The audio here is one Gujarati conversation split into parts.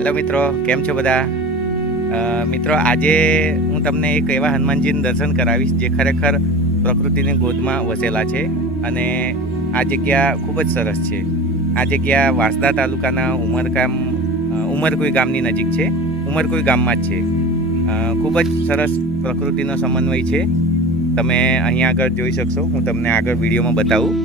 હેલો મિત્રો, કેમ છો બધા? મિત્રો, આજે હું તમને એક એવા હનુમાનજીના દર્શન કરાવીશ જે ખરેખર પ્રકૃતિની ગોદમાં વસેલા છે અને આ જગ્યા ખૂબ જ સરસ છે. આ જગ્યા વાંસદા તાલુકાના ઉમરકુઈ ગામની નજીક છે. ઉમરકુઈ ગામમાં જ છે. ખૂબ જ સરસ પ્રકૃતિનો સમન્વય છે. તમે અહીંયા આગળ જોઈ શકશો. હું તમને આગળ વિડીયોમાં બતાવું.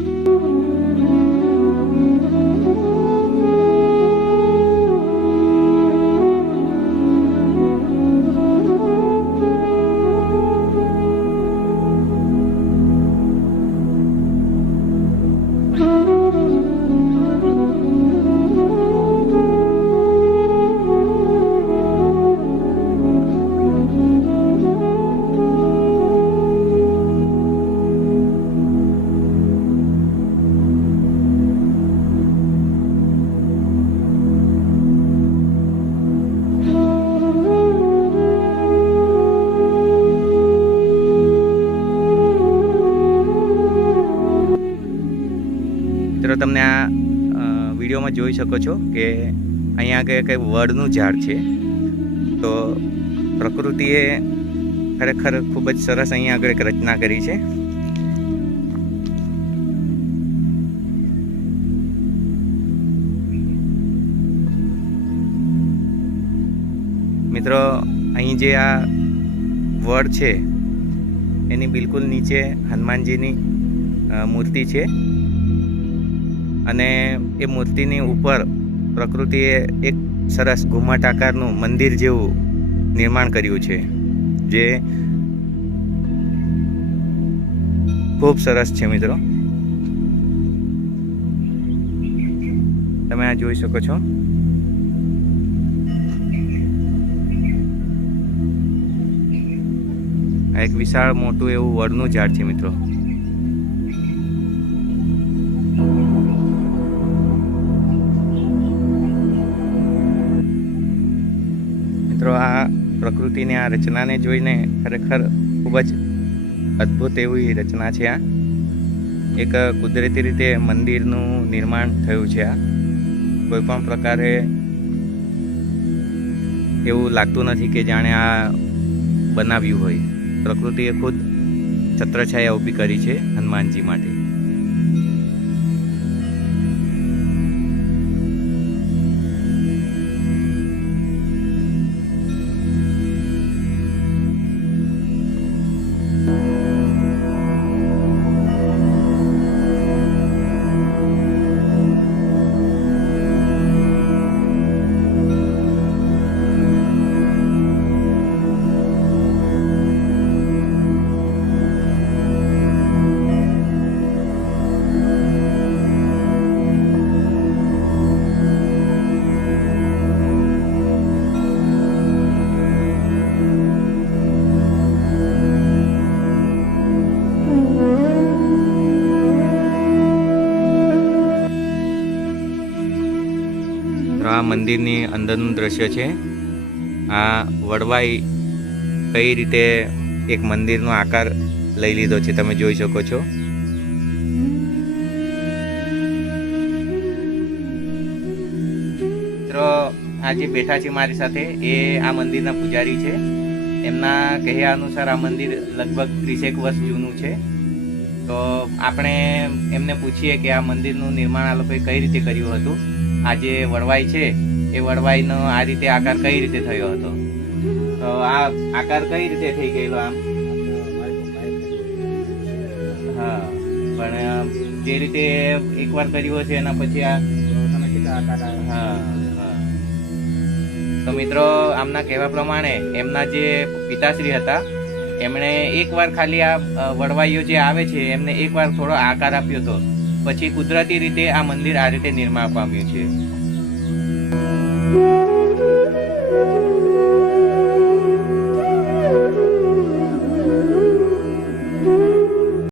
મિત્રો, તમને આ વિડીયોમાં જોઈ શકો છો કે અહીંયા આગળ કંઈ વડનું ઝાડ છે. તો પ્રકૃતિએ ખરેખર ખૂબ જ સરસ અહીંયા આગળ એક રચના કરી છે. મિત્રો, અહીં જે આ વડ છે એની બિલકુલ નીચે હનુમાનજીની મૂર્તિ છે અને એ મૂર્તિની ઉપર પ્રકૃતિએ એક સરસ ઘુમ્મટ આકારનું મંદિર જેવું નિર્માણ કર્યું છે, જે ખૂબ સરસ છે. મિત્રો, તમે આ જોઈ શકો છો. આ એક વિશાળ મોટું એવું વડનું ઝાડ છે. મિત્રો, આ પ્રકૃતિની આ રચનાને જોઈને ખરેખર ખૂબ જ અદ્ભુત એવી રચના છે. આ એક કુદરતી રીતે મંદિરનું નિર્માણ થયું છે. આ કોઈ પણ પ્રકારે એવું લાગતું નથી કે જાણે આ બનાવ્યું હોય. પ્રકૃતિએ ખુદ છત્રછાયા ઊભી કરી છે હનુમાનજી માટે. આ મંદિરની અંદરનું દ્રશ્ય છે. આ વડવાઈ કઈ રીતે એક મંદિરનો આકાર લઈ લીધો છે તમે જોઈ શકો છો. મિત્રો, આ જે બેઠા છે મારી સાથે એ આ મંદિરના પૂજારી છે. એમના કહ્યા અનુસાર આ મંદિર લગભગ 30 વર્ષ જૂનું છે. તો આપણે એમને પૂછીએ કે આ મંદિરનું નિર્માણ આ લોકોએ કઈ રીતે કર્યું હતું. આ જે વડવાઈ છે એ વડવાઈનો આ રીતે આકાર કઈ રીતે થયો હતો? તો આ આકાર કઈ રીતે થઈ ગયેલો આમ? હા, પણ જે રીતે એકવાર કર્યું છે એના પછી આ હા. તો મિત્રો, આમના કહેવા પ્રમાણે એમના જે પિતાશ્રી હતા એમણે એકવાર ખાલી આ વડવાઈઓ જે આવે છે એમને એકવાર થોડો આકાર આપ્યો હતો. પછી કુદરતી રીતે આ મંદિર આ રીતે નિર્માણ પામ્યું છે.